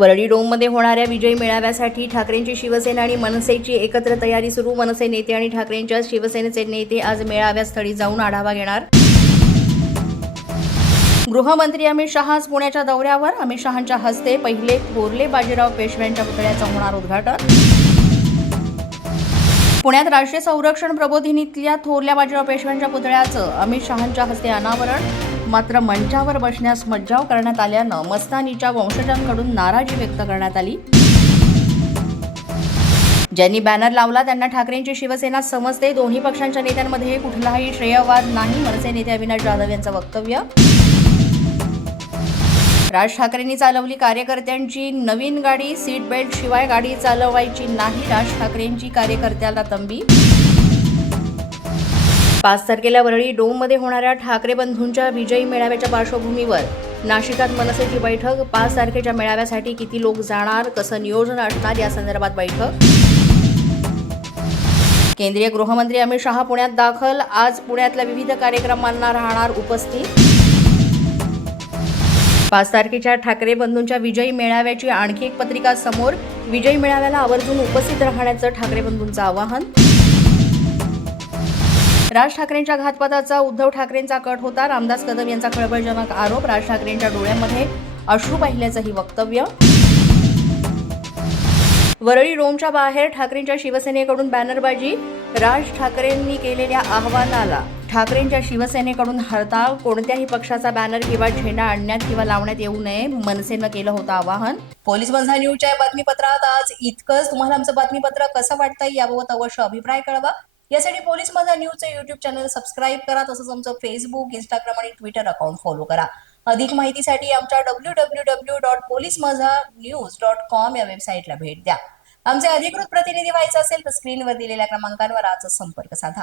वरळी डोममध्ये होणाऱ्या विजयी मेळाव्यासाठी ठाकरेंची शिवसेना आणि मनसेची एकत्र तयारी सुरू. मनसे नेते आणि ठाकरेंच्या शिवसेनेचे नेते आज मेळाव्यास्थळी जाऊन आढावा घेणार. गृहमंत्री अमित शहा आज पुण्याच्या दौऱ्यावर. अमित शहांच्या हस्ते पहिले थोरले बाजीराव पेशव्यांच्या पुतळ्याचं होणार उद्घाटन. पुण्यात राष्ट्रीय संरक्षण प्रबोधिनीतल्या थोरल्या बाजीराव पेशव्यांच्या पुतळ्याचं अमित शहांच्या हस्ते अनावरण. मात्र मंचावर बसण्यास मज्जाव करण्यात आल्यानं मस्तानीच्या वंशजांकडून नाराजी व्यक्त करण्यात आली. ज्यांनी बॅनर लावला त्यांना ठाकरेंची शिवसेना समजते. दोन्ही पक्षांच्या नेत्यांमध्ये कुठलाही श्रेयवाद नाही मनसे नेते अविनाश जाधव यांचं वक्तव्य. राज ठाकरेंनी चालवली कार्यकर्त्यांची नवीन गाडी सीट बेल्ट शिवाय गाडी चालवायची नाही राज ठाकरेंची कार्यकर्त्याला तंबी. पाच तारखेला वरळी डोममध्ये होणाऱ्या ठाकरे बंधूंच्या विजयी मेळाव्याच्या पार्श्वभूमीवर नाशिकात मनसेची बैठक. पाच तारखेच्या मेळाव्यासाठी किती लोक जाणार कसं नियोजन असणार या संदर्भात बैठक. केंद्रीय गृहमंत्री अमित शहा पुण्यात दाखल. आज पुण्यातल्या विविध कार्यक्रमांना राहणार उपस्थित. पाच तारखेच्या ठाकरे बंधूंच्या विजयी मेळाव्याची आणखी एक पत्रिका समोर विजयी मेळाव्याला आवर्जून उपस्थित राहण्याचं ठाकरे बंधूंचं आवाहन. राज ठाकरेंच्या घातपाताचा उद्धव ठाकरेंचा कट होता. रामदास कदम यांचा खळबळजनक आरोप राज ठाकरेंच्या डोळ्यामध्ये अश्रू पाहिल्याचंही वक्तव्य. वरळी रोमच्या बाहेर ठाकरेंच्या शिवसेनेकडून बॅनरबाजी राज ठाकरेंनी केलेल्या आव्हानाला ठाकरेंच्या शिवसेनेकडून हरताळ कोणत्याही पक्षाचा बॅनर किंवा झेंडा आणण्यात किंवा लावण्यात येऊ नये मनसेनं केलं होतं आवाहन. पोलीस बंधा न्यूजच्या बातमीपत्रात आज इतकंच. तुम्हाला आमचं बातमीपत्र कसं वाटतंय याबाबत अवश्य अभिप्राय कळवा. यासाठी पोलीस माझा न्यूजचं युट्यूब चॅनल सबस्क्राईब करा तसंच आमचं फेसबुक इंस्टाग्राम आणि ट्विटर अकाउंट फॉलो करा. अधिक माहितीसाठी आमच्या W W W dot police Majha news dot com या वेबसाईटला भेट द्या. आमचे अधिकृत प्रतिनिधी व्हायचं असेल तर स्क्रीनवर दिलेल्या क्रमांकांवर आज संपर्क साधा.